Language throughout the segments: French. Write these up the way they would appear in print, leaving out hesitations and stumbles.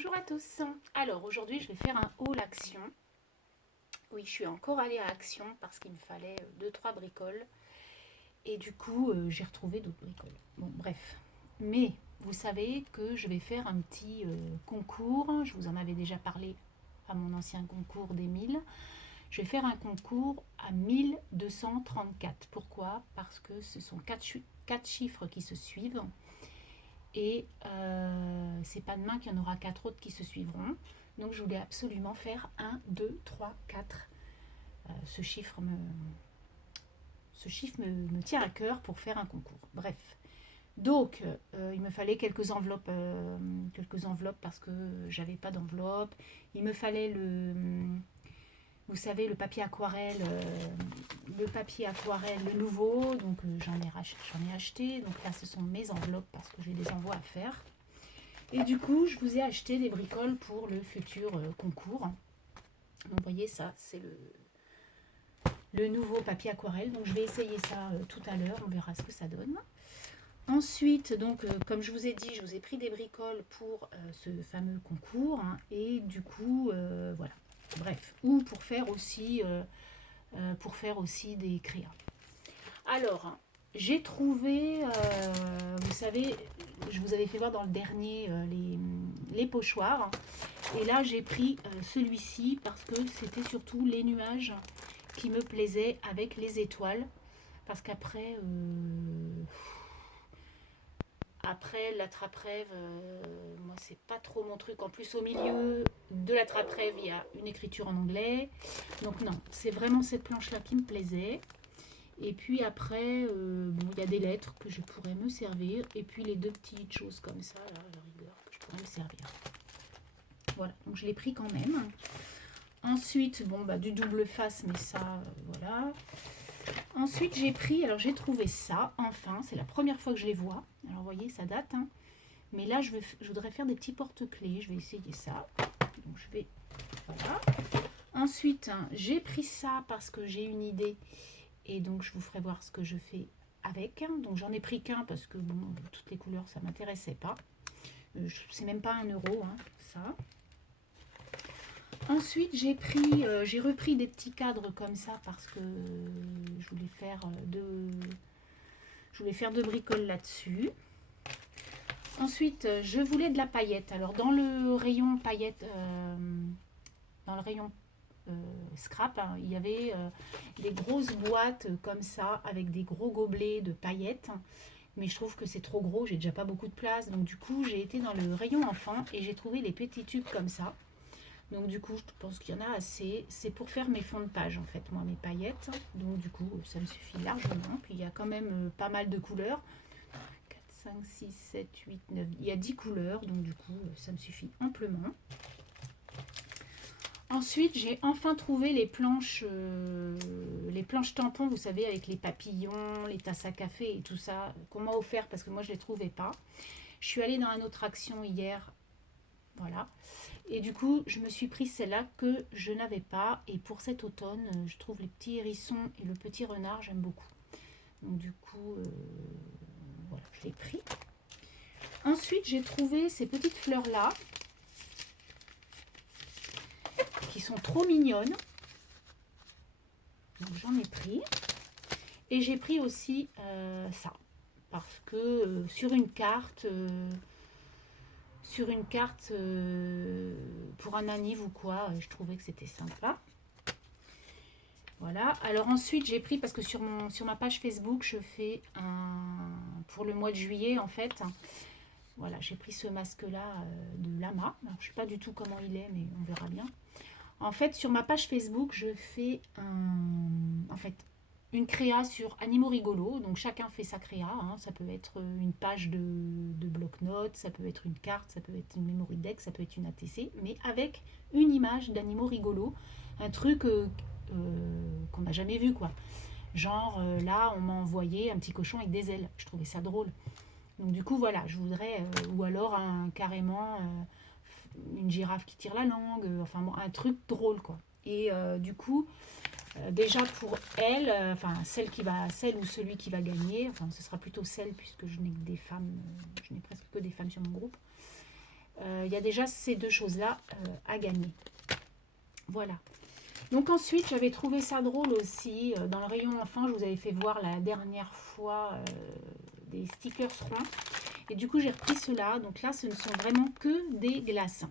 Bonjour à tous. Alors aujourd'hui je vais faire un haul action. Oui, je suis encore allée à Action parce qu'il me fallait 2-3 bricoles. Et du coup j'ai retrouvé d'autres bricoles. Bon bref. Mais vous savez que je vais faire un petit concours. Je vous en avais déjà parlé à mon ancien concours des 1000. Je vais faire un concours à 1234. Pourquoi? Parce que ce sont 4 chiffres qui se suivent. Et c'est pas demain qu'il y en aura 4 autres qui se suivront. Donc je voulais absolument faire 1, 2, 3, 4. Ce chiffre me tient à cœur pour faire un concours. Bref. Donc il me fallait quelques enveloppes parce que j'avais pas d'enveloppe. Il me fallait vous savez, le papier aquarelle, le nouveau. Donc j'en ai acheté. Donc là, ce sont mes enveloppes parce que j'ai des envois à faire. Et du coup, je vous ai acheté des bricoles pour le futur concours. Donc, vous voyez, ça, c'est le nouveau papier aquarelle. Donc, je vais essayer ça tout à l'heure. On verra ce que ça donne. Ensuite, donc, comme je vous ai dit, je vous ai pris des bricoles pour ce fameux concours. Et du coup, voilà. Bref. Ou pour faire aussi des créas. Alors, j'ai trouvé, vous savez, je vous avais fait voir dans le dernier les pochoirs. Et là, j'ai pris celui-ci parce que c'était surtout les nuages qui me plaisaient avec les étoiles. Parce qu'après, après la trappe-rêve, moi, c'est pas trop mon truc. En plus, au milieu de la trappe-rêve, il y a une écriture en anglais. Donc non, c'est vraiment cette planche-là qui me plaisait. Et puis après, bon, il y a des lettres que je pourrais me servir. Et puis les deux petites choses comme ça, là, à la rigueur, que je pourrais me servir. Voilà, donc je l'ai pris quand même. Ensuite, bon, bah, du double face, mais ça, voilà. Ensuite, j'ai pris, alors j'ai trouvé ça, enfin, c'est la première fois que je les vois. Alors, vous voyez, ça date, hein. Mais là, je voudrais faire des petits porte-clés. Je vais essayer ça. Donc, je vais, voilà. Ensuite, hein, j'ai pris ça parce que j'ai une idée. Et donc, je vous ferai voir ce que je fais avec. Donc, j'en ai pris qu'un parce que, bon, toutes les couleurs, ça ne m'intéressait pas. C'est même pas 1 euro, hein, ça. Ensuite, j'ai repris des petits cadres comme ça parce que je voulais faire deux bricoles là-dessus. Ensuite, je voulais de la paillette. Alors, dans le rayon paillettes, dans le rayon scrap, hein, il y avait des grosses boîtes comme ça avec des gros gobelets de paillettes. Mais je trouve que c'est trop gros, j'ai déjà pas beaucoup de place. Donc, du coup, j'ai été dans le rayon enfant et j'ai trouvé les petits tubes comme ça. Donc du coup, je pense qu'il y en a assez. C'est pour faire mes fonds de page en fait, moi, mes paillettes. Donc du coup, ça me suffit largement. Puis il y a quand même pas mal de couleurs. 4, 5, 6, 7, 8, 9. Il y a 10 couleurs, donc du coup, ça me suffit amplement. Ensuite, j'ai enfin trouvé les planches tampons, vous savez, avec les papillons, les tasses à café et tout ça, qu'on m'a offert parce que moi, je ne les trouvais pas. Je suis allée dans une autre action hier. Voilà. Et du coup, je me suis pris celle-là que je n'avais pas. Et pour cet automne, je trouve les petits hérissons et le petit renard, j'aime beaucoup. Donc du coup, voilà, je l'ai pris. Ensuite, j'ai trouvé ces petites fleurs-là, qui sont trop mignonnes. Donc j'en ai pris. Et j'ai pris aussi ça. Parce que sur une carte... pour un anniv ou quoi, je trouvais que c'était sympa. Voilà. Alors ensuite, j'ai pris, parce que sur ma page Facebook, je fais pour le mois de juillet, en fait. Voilà, j'ai pris ce masque-là de Lama. Alors, je ne sais pas du tout comment il est, mais on verra bien. En fait, sur ma page Facebook, je fais une créa sur animaux rigolos. Donc chacun fait sa créa, hein. Ça peut être une page de bloc-notes, ça peut être une carte, ça peut être une memory deck, ça peut être une ATC, mais avec une image d'animaux rigolos, un truc qu'on n'a jamais vu, quoi. Genre là, on m'a envoyé un petit cochon avec des ailes. Je trouvais ça drôle. Donc du coup, voilà, je voudrais, ou alors carrément une girafe qui tire la langue, enfin bon, un truc drôle, quoi. Et du coup, déjà pour elle, celle ou celui qui va gagner, enfin ce sera plutôt celle puisque je n'ai que des femmes, je n'ai presque que des femmes sur mon groupe. Il y a déjà ces deux choses-là à gagner. Voilà. Donc ensuite, j'avais trouvé ça drôle aussi. Dans le rayon enfant, je vous avais fait voir la dernière fois des stickers ronds. Et du coup, j'ai repris ceux-là. Donc là, ce ne sont vraiment que des glaçons.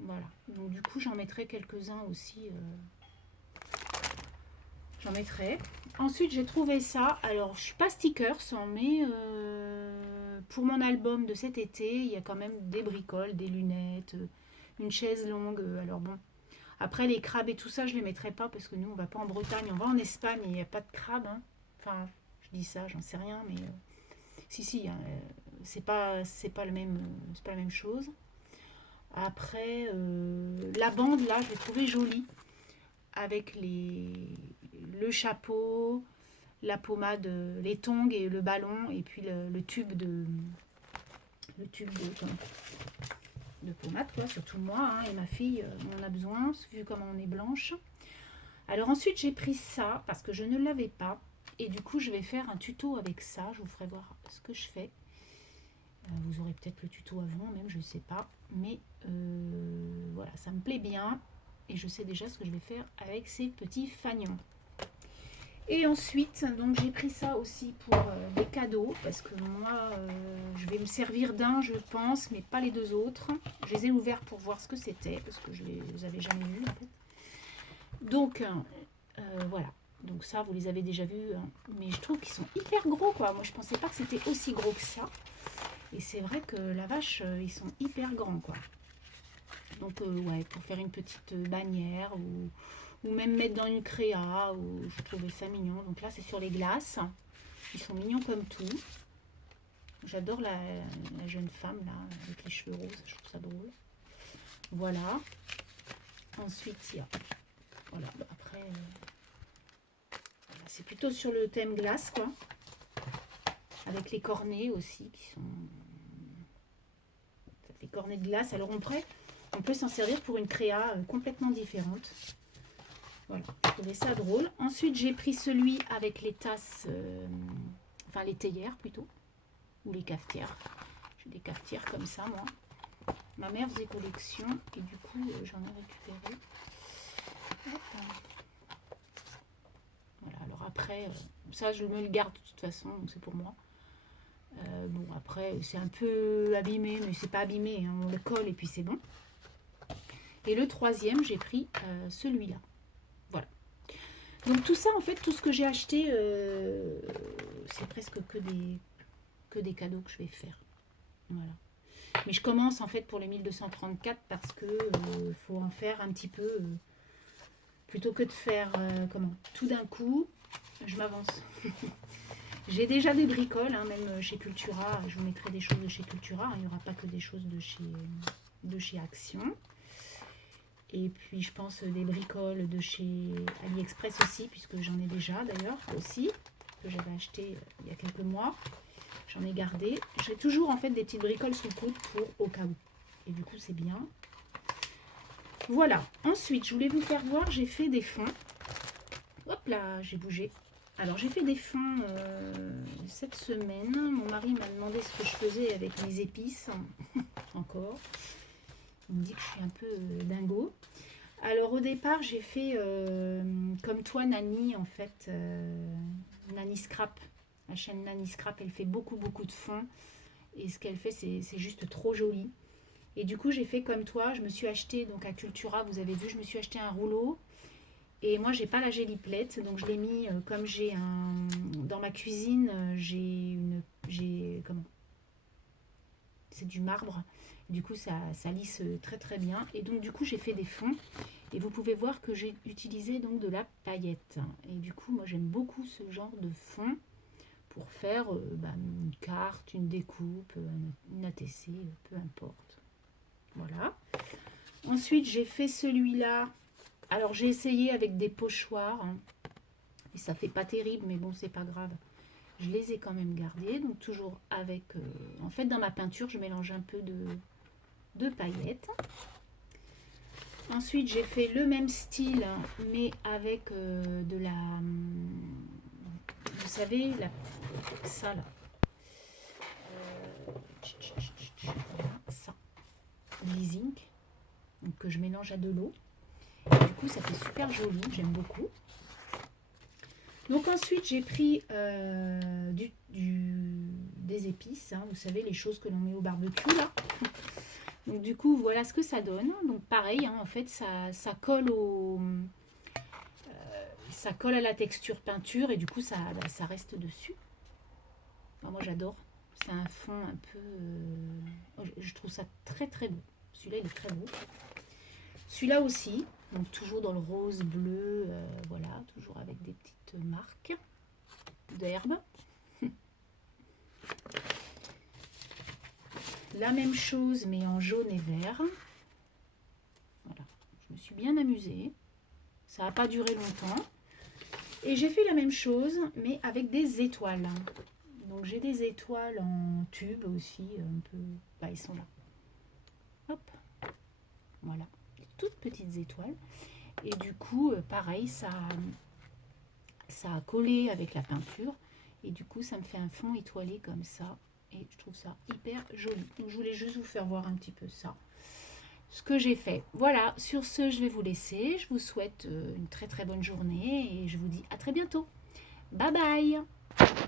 Voilà. Donc du coup, j'en mettrai quelques-uns aussi. J'en mettrai. Ensuite, j'ai trouvé ça. Alors, je suis pas stickers, hein, mais pour mon album de cet été, il y a quand même des bricoles, des lunettes, une chaise longue. Alors bon. Après, les crabes et tout ça, je les mettrai pas parce que nous, on va pas en Bretagne, on va en Espagne et il n'y a pas de crabes. Hein. Enfin, je dis ça, j'en sais rien, mais si, hein, c'est pas le même, c'est pas la même chose. Après, la bande là, je l'ai trouvée jolie avec le chapeau, la pommade, les tongs et le ballon et puis le tube de pommade, quoi, surtout moi hein, et ma fille, on en a besoin, vu comment on est blanche. Alors ensuite, j'ai pris ça parce que je ne l'avais pas. Et du coup, je vais faire un tuto avec ça. Je vous ferai voir ce que je fais. Vous aurez peut-être le tuto avant, même, je ne sais pas. Mais voilà, ça me plaît bien. Et je sais déjà ce que je vais faire avec ces petits fanions. Et ensuite, donc j'ai pris ça aussi pour des cadeaux. Parce que moi, je vais me servir d'un, je pense, mais pas les deux autres. Je les ai ouverts pour voir ce que c'était. Parce que je ne les avais jamais vus, en fait. Donc, voilà. Donc ça, vous les avez déjà vus. Hein. Mais je trouve qu'ils sont hyper gros, quoi. Moi, je pensais pas que c'était aussi gros que ça. Et c'est vrai que la vache, ils sont hyper grands, quoi. Donc, ouais, pour faire une petite bannière ou même mettre dans une créa. Ou, je trouvais ça mignon. Donc là, c'est sur les glaces. Ils sont mignons comme tout. J'adore la jeune femme, là, avec les cheveux roses. Je trouve ça drôle. Voilà. Ensuite, il y a... Voilà, après... c'est plutôt sur le thème glace, quoi. Avec les cornets aussi, qui sont... Ça fait cornets de glace. Alors on peut s'en servir pour une créa complètement différente. Voilà, je trouvais ça drôle. Ensuite, j'ai pris celui avec les tasses... enfin, les théières, plutôt. Ou les cafetières. J'ai des cafetières comme ça, moi. Ma mère faisait collection. Et du coup, j'en ai récupéré. Hop. Voilà, alors après, ça je me le garde de toute façon, donc c'est pour moi. Bon, après, c'est un peu abîmé, mais c'est pas abîmé, hein, on le colle et puis c'est bon. Et le troisième, j'ai pris celui-là. Voilà. Donc tout ça, en fait, tout ce que j'ai acheté, c'est presque que des cadeaux que je vais faire. Voilà. Mais je commence en fait pour les 1234 parce que faut en faire un petit peu... plutôt que de faire tout d'un coup, je m'avance. J'ai déjà des bricoles, hein, même chez Cultura. Je vous mettrai des choses de chez Cultura. Il n'y aura pas que des choses de chez Action. Et puis, je pense des bricoles de chez AliExpress aussi, puisque j'en ai déjà d'ailleurs aussi, que j'avais acheté il y a quelques mois. J'en ai gardé. J'ai toujours en fait des petites bricoles sous le coude pour au cas où. Et du coup, c'est bien. Voilà. Ensuite, je voulais vous faire voir, j'ai fait des fonds. Hop là, j'ai bougé. Alors, j'ai fait des fonds cette semaine. Mon mari m'a demandé ce que je faisais avec mes épices. Encore. Il me dit que je suis un peu dingo. Alors, au départ, j'ai fait comme toi, Nani, en fait. Nani Scrap. La chaîne Nani Scrap, elle fait beaucoup de fonds. Et ce qu'elle fait, c'est juste trop joli. Et du coup, j'ai fait comme toi. Je me suis acheté, donc à Cultura, vous avez vu, je me suis acheté un rouleau. Et moi, j'ai pas la géliplette, donc je l'ai mis comme j'ai un... Dans ma cuisine, comment? C'est du marbre. Du coup, ça lisse très bien. Et donc, du coup, j'ai fait des fonds. Et vous pouvez voir que j'ai utilisé donc de la paillette. Et du coup, moi, j'aime beaucoup ce genre de fond pour faire une carte, une découpe, une ATC, peu importe. Voilà. Ensuite, j'ai fait celui-là. Alors, j'ai essayé avec des pochoirs. Hein, et ça fait pas terrible, mais bon, c'est pas grave. Je les ai quand même gardés. Donc, toujours avec... en fait, dans ma peinture, je mélange un peu de paillettes. Ensuite, j'ai fait le même style, mais avec de la... vous savez, ça, là. Ça. Gliss Ink, donc que je mélange à de l'eau. Du coup, ça fait super joli, j'aime beaucoup. Donc ensuite, j'ai pris des épices, hein, vous savez, les choses que l'on met au barbecue, là. Donc du coup, voilà ce que ça donne. Donc pareil, hein, en fait, ça colle ça colle à la texture peinture et du coup, ça reste dessus. Enfin, moi, j'adore. C'est un fond un peu... je trouve ça très très beau. Celui-là, il est très beau. Celui-là aussi, donc toujours dans le rose bleu, voilà, toujours avec des petites marques d'herbe. La même chose, mais en jaune et vert. Voilà, je me suis bien amusée. Ça n'a pas duré longtemps. Et j'ai fait la même chose, mais avec des étoiles. Donc j'ai des étoiles en tube aussi, un peu... Bah, ils sont là. Hop, voilà, des toutes petites étoiles. Et du coup, pareil, ça a collé avec la peinture. Et du coup, ça me fait un fond étoilé comme ça. Et je trouve ça hyper joli. Donc, je voulais juste vous faire voir un petit peu ça. Ce que j'ai fait. Voilà, sur ce, je vais vous laisser. Je vous souhaite une très très bonne journée. Et je vous dis à très bientôt. Bye bye!